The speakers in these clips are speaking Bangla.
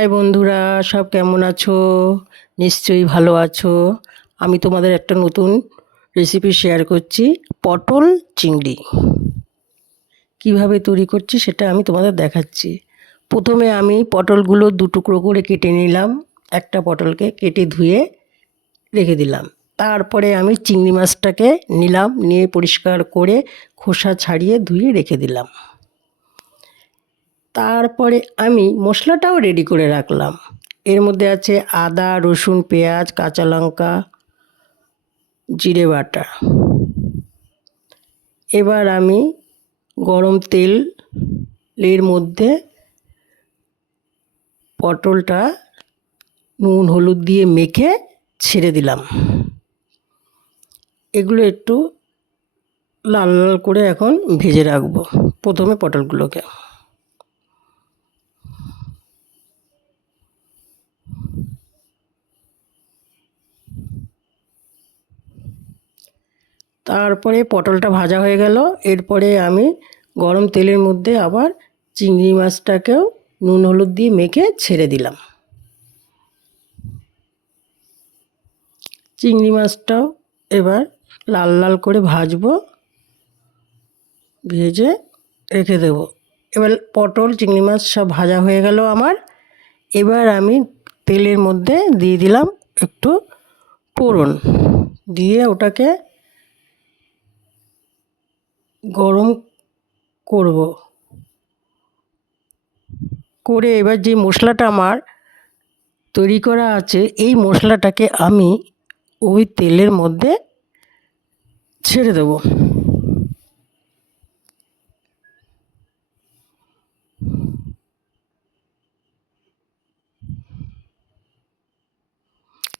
হাই বন্ধুরা, সব কেমন আছো? নিশ্চয়ই ভালো আছো। আমি তোমাদের একটা নতুন রেসিপি শেয়ার করছি, পটল চিংড়ি। কীভাবে তৈরি করছি সেটা আমি তোমাদের দেখাচ্ছি। প্রথমে আমি পটলগুলো দু টুকরো করে কেটে নিলাম, একটা পটলকে কেটে ধুয়ে রেখে দিলাম। তারপরে আমি চিংড়ি মাছটাকে নিলাম, নিয়ে পরিষ্কার করে খোসা ছাড়িয়ে ধুয়ে রেখে দিলাম। তারপরে আমি মশলাটাও রেডি করে রাখলাম। এর মধ্যে আছে আদা, রসুন, পেঁয়াজ, কাঁচা লঙ্কা, জিরে বাটা। এবার আমি গরম তেল এর মধ্যে পটলটা নুন, হলুদ দিয়ে মেখে ছেড়ে দিলাম। এগুলো একটু লাল লাল করে এখন ভেজে রাখব প্রথমে পটলগুলোকে। তারপরে পটলটা ভাজা হয়ে গেল। এরপরে আমি গরম তেলের মধ্যে আবার চিংড়ি মাছটাকেও নুন হলুদ দিয়ে মেখে ছেড়ে দিলাম। চিংড়ি মাছটাও এবার লাল লাল করে ভাজবো, ভেজে রেখে দেব। এবার পটল, চিংড়ি মাছ সব ভাজা হয়ে গেল আমার। এবার আমি তেলের মধ্যে দিয়ে দিলাম একটু ফোড়ন। দিয়ে ওটাকে গরম করব। করে এবার যে মশলাটা আমার তৈরি করা আছে, এই মশলাটাকে আমি ওই তেলের মধ্যে ছেড়ে দেব।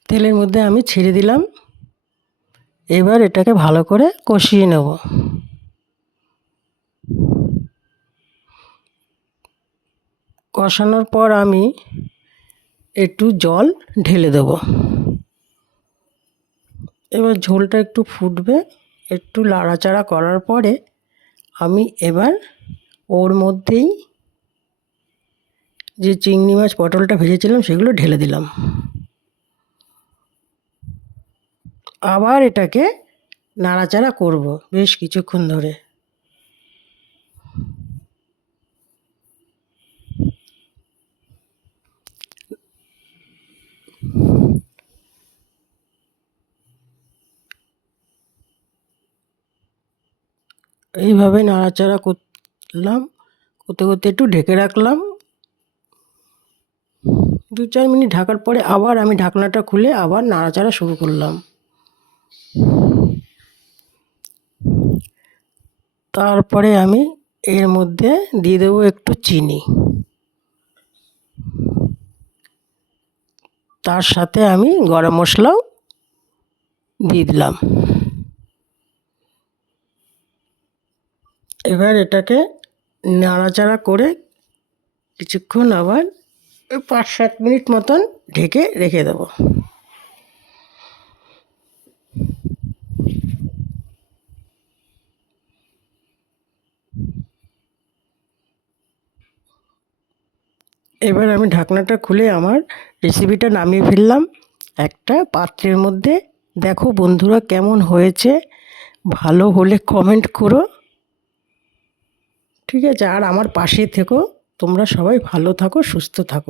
তেলের মধ্যে আমি ছেড়ে দিলাম। এবার এটাকে ভালো করে কষিয়ে নেব। কষানোর পর আমি একটু জল ঢেলে দেব। এবার ঝোলটা একটু ফুটবে, একটু লাড়াচাড়া করার পরে আমি এবার ওর মধ্যেই যে চিংড়ি মাছ, পটলটা ভেজেছিলাম সেগুলো ঢেলে দিলাম। আবার এটাকে নাড়াচাড়া করব বেশ কিছুক্ষণ ধরে। এইভাবে নাড়াচাড়া করলাম, করতে করতে একটু ঢেকে রাখলাম। দু চার মিনিট ঢাকার পরে আবার আমি ঢাকনাটা খুলে আবার নাড়াচাড়া শুরু করলাম। তারপরে আমি এর মধ্যে দিয়ে দেবো একটু চিনি। তার সাথে আমি গরম মশলাও দিয়ে দিলাম। এবার এটাকে নাড়াচাড়া করে কিছুক্ষণ আবার পাঁচ সাত মিনিট মতন ঢেকে রেখে দেবো। এবার আমি ঢাকনাটা খুলে আমার রেসিপিটা নামিয়ে ফেললাম। একটা পাত্রের মধ্যে দেখো বন্ধুরা কেমন হয়েছে, ভালো হলে কমেন্ট করো। ঠিক আছে? আর আমার পাশে থেকো। তোমরা সবাই ভালো থাকো সুস্থ থাকো।